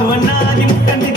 అన్నది ముట్టండి